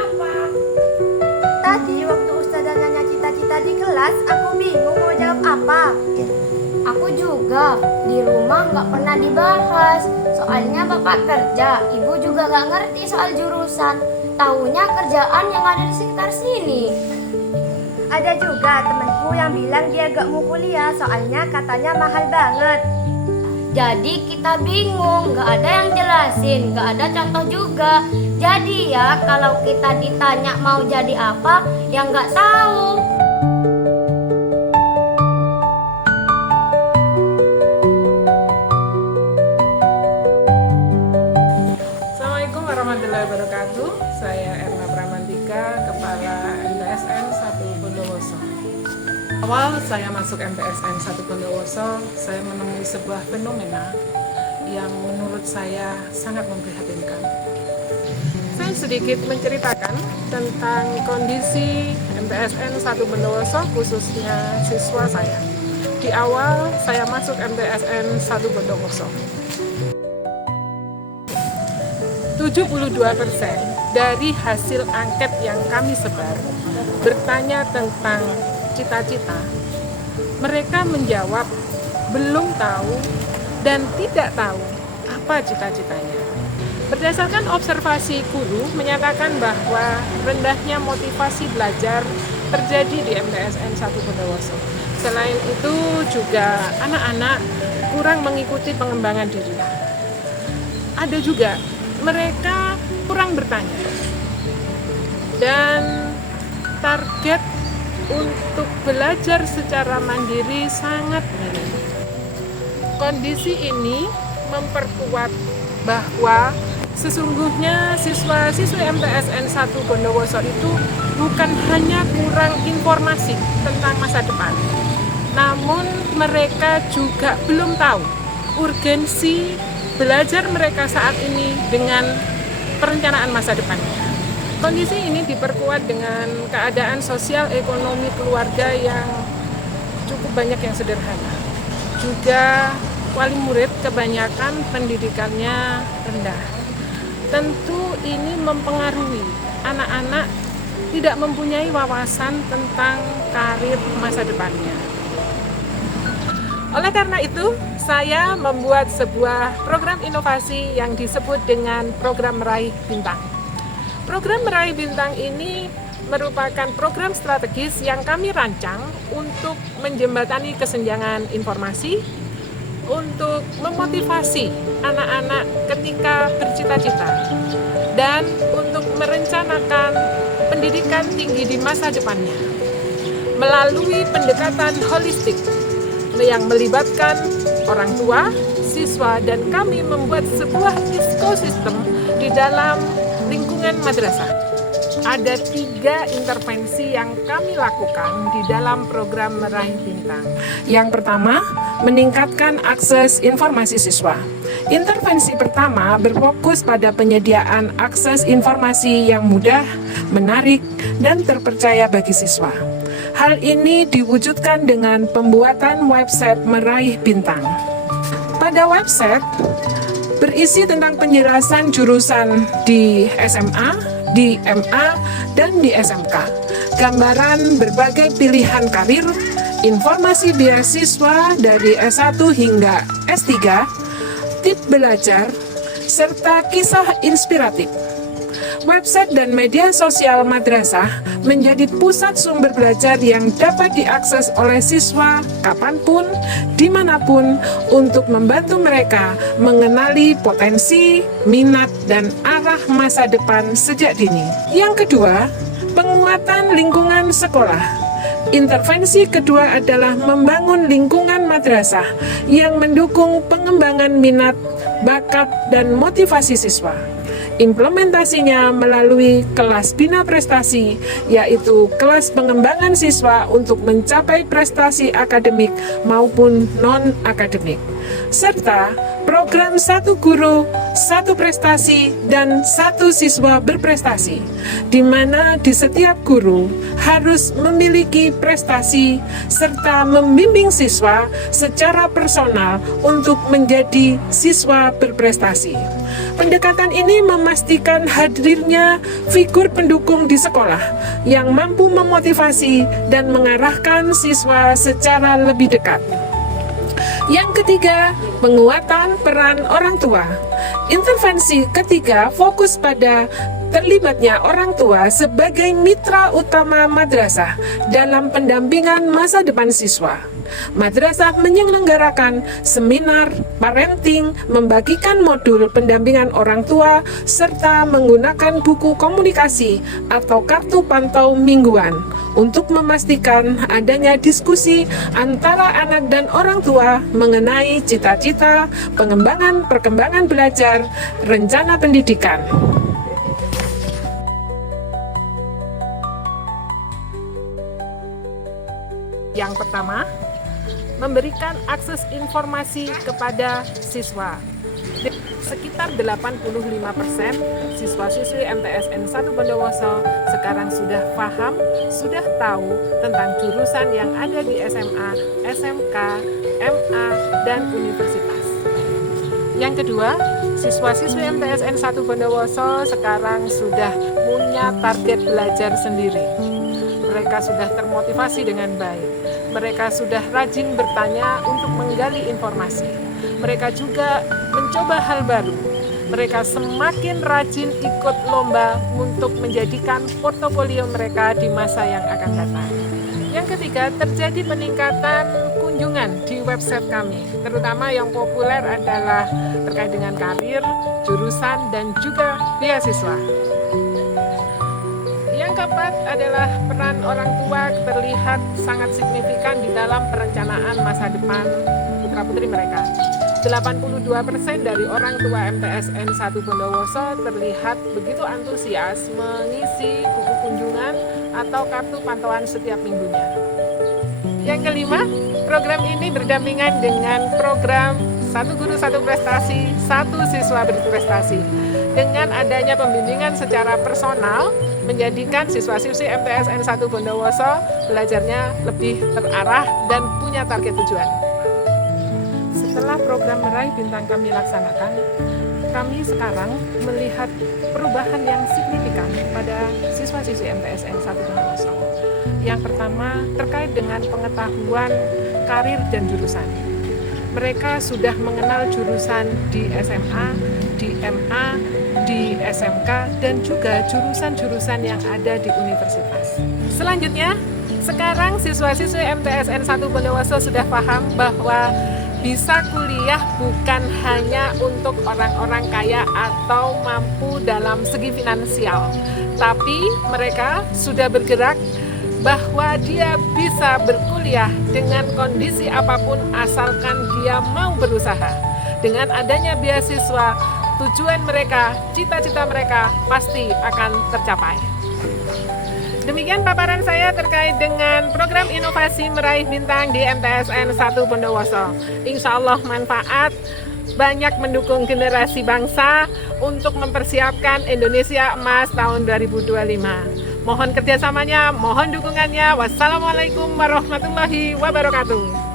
Kenapa? Tadi waktu Ustazah nanya cita-cita di kelas, aku bingung mau jawab apa. Aku juga, di rumah nggak pernah dibahas. Soalnya bapak kerja, ibu juga nggak ngerti soal jurusan. Taunya kerjaan yang ada di sekitar sini. Ada juga temanku yang bilang dia gak mau kuliah, soalnya katanya mahal banget. Jadi kita bingung, gak ada yang jelasin, gak ada contoh juga. Jadi ya kalau kita ditanya mau jadi apa, ya gak tahu. Assalamualaikum warahmatullahi wabarakatuh. Saya Erna Pramantika, Kepala MTSN 1 Bondowoso. Awal saya masuk MTSN 1 Bondowoso, saya menemui sebuah fenomena yang menurut saya sangat memprihatinkan. Saya sedikit menceritakan tentang kondisi MTSN 1 Bondowoso, khususnya siswa saya. Di awal saya masuk MTSN 1 Bondowoso, 72% dari hasil angket yang kami sebar bertanya tentang cita-cita. Mereka menjawab belum tahu dan tidak tahu apa cita-citanya. Berdasarkan observasi guru menyatakan bahwa rendahnya motivasi belajar terjadi di MTSN 1 Bondowoso. Selain itu juga anak-anak kurang mengikuti pengembangan diri. Ada juga mereka kurang bertanya dan target untuk belajar secara mandiri sangat minim. Kondisi ini memperkuat bahwa sesungguhnya siswa-siswi MTSN 1 Bondowoso itu bukan hanya kurang informasi tentang masa depan, namun mereka juga belum tahu urgensi belajar mereka saat ini dengan perencanaan masa depannya. Kondisi ini diperkuat dengan keadaan sosial ekonomi keluarga yang cukup banyak yang sederhana. Juga wali murid kebanyakan pendidikannya rendah. Tentu ini mempengaruhi anak-anak tidak mempunyai wawasan tentang karir masa depannya. Oleh karena itu, saya membuat sebuah program inovasi yang disebut dengan program Meraih Bintang. Program Meraih Bintang ini merupakan program strategis yang kami rancang untuk menjembatani kesenjangan informasi, untuk memotivasi anak-anak ketika bercita-cita, dan untuk merencanakan pendidikan tinggi di masa depannya melalui pendekatan holistik yang melibatkan orang tua, siswa, dan kami membuat sebuah ekosistem di dalam lingkungan madrasah. Ada 3 intervensi yang kami lakukan di dalam program Meraih Bintang. Yang pertama, meningkatkan akses informasi siswa. Intervensi pertama berfokus pada penyediaan akses informasi yang mudah, menarik, dan terpercaya bagi siswa. Hal ini diwujudkan dengan pembuatan website Meraih Bintang. Pada website berisi tentang penjelasan jurusan di SMA, di MA, dan di SMK, gambaran berbagai pilihan karir, informasi beasiswa dari S1 hingga S3, tips belajar, serta kisah inspiratif. Website dan media sosial madrasah menjadi pusat sumber belajar yang dapat diakses oleh siswa kapanpun, dimanapun, untuk membantu mereka mengenali potensi, minat, dan arah masa depan sejak dini. Yang kedua, penguatan lingkungan sekolah. Intervensi kedua adalah membangun lingkungan madrasah yang mendukung pengembangan minat, bakat, dan motivasi siswa. Implementasinya melalui kelas bina prestasi, yaitu kelas pengembangan siswa untuk mencapai prestasi akademik maupun non-akademik, serta program 1 guru, 1 prestasi, dan 1 siswa berprestasi, di mana di setiap guru harus memiliki prestasi serta membimbing siswa secara personal untuk menjadi siswa berprestasi. Pendekatan ini memastikan hadirnya figur pendukung di sekolah yang mampu memotivasi dan mengarahkan siswa secara lebih dekat. Yang ketiga, penguatan peran orang tua. Intervensi ketiga fokus pada terlibatnya orang tua sebagai mitra utama madrasah dalam pendampingan masa depan siswa. Madrasah menyelenggarakan seminar parenting, membagikan modul pendampingan orang tua, serta menggunakan buku komunikasi atau kartu pantau mingguan untuk memastikan adanya diskusi antara anak dan orang tua mengenai cita-cita, perkembangan belajar, rencana pendidikan. Yang pertama, memberikan akses informasi kepada siswa. Sekitar 85% siswa-siswi MTSN 1 Bondowoso sekarang sudah paham, sudah tahu tentang jurusan yang ada di SMA, SMK, MA, dan universitas. Yang kedua, siswa-siswi MTSN 1 Bondowoso sekarang sudah punya target belajar sendiri. Mereka sudah termotivasi dengan baik. Mereka sudah rajin bertanya untuk menggali informasi. Mereka juga mencoba hal baru. Mereka semakin rajin ikut lomba untuk menjadikan portofolio mereka di masa yang akan datang. Yang ketiga, terjadi peningkatan kunjungan di website kami. Terutama yang populer adalah terkait dengan karir, jurusan, dan juga beasiswa. Yang keempat adalah peran orang tua terlihat sangat signifikan di dalam perencanaan masa depan putra-putri mereka. 82% dari orang tua MTSN 1 Bondowoso terlihat begitu antusias mengisi buku kunjungan atau kartu pantauan setiap minggunya. Yang kelima, program ini berdampingan dengan program Satu Guru Satu Prestasi, Satu Siswa Berprestasi. Dengan adanya pembimbingan secara personal, menjadikan siswa-siswi MTSN 1 Bondowoso belajarnya lebih terarah dan punya target tujuan. Setelah program Meraih Bintang kami laksanakan, kami sekarang melihat perubahan yang signifikan pada siswa-siswi MTSN 1 Bondowoso. Yang pertama, terkait dengan pengetahuan karir dan jurusan. Mereka sudah mengenal jurusan di SMA, di MA, di SMK, dan juga jurusan-jurusan yang ada di universitas. Selanjutnya, sekarang siswa-siswi MTSN 1 Bondowoso sudah paham bahwa bisa kuliah bukan hanya untuk orang-orang kaya atau mampu dalam segi finansial, tapi mereka sudah bergerak bahwa dia bisa berkuliah dengan kondisi apapun asalkan dia mau berusaha. Dengan adanya beasiswa, tujuan mereka, cita-cita mereka pasti akan tercapai. Demikian paparan saya terkait dengan program inovasi Meraih Bintang di MTSN 1 Bondowoso. Insya Allah manfaat, banyak mendukung generasi bangsa untuk mempersiapkan Indonesia Emas tahun 2025. Mohon kerjasamanya, mohon dukungannya. Wassalamualaikum warahmatullahi wabarakatuh.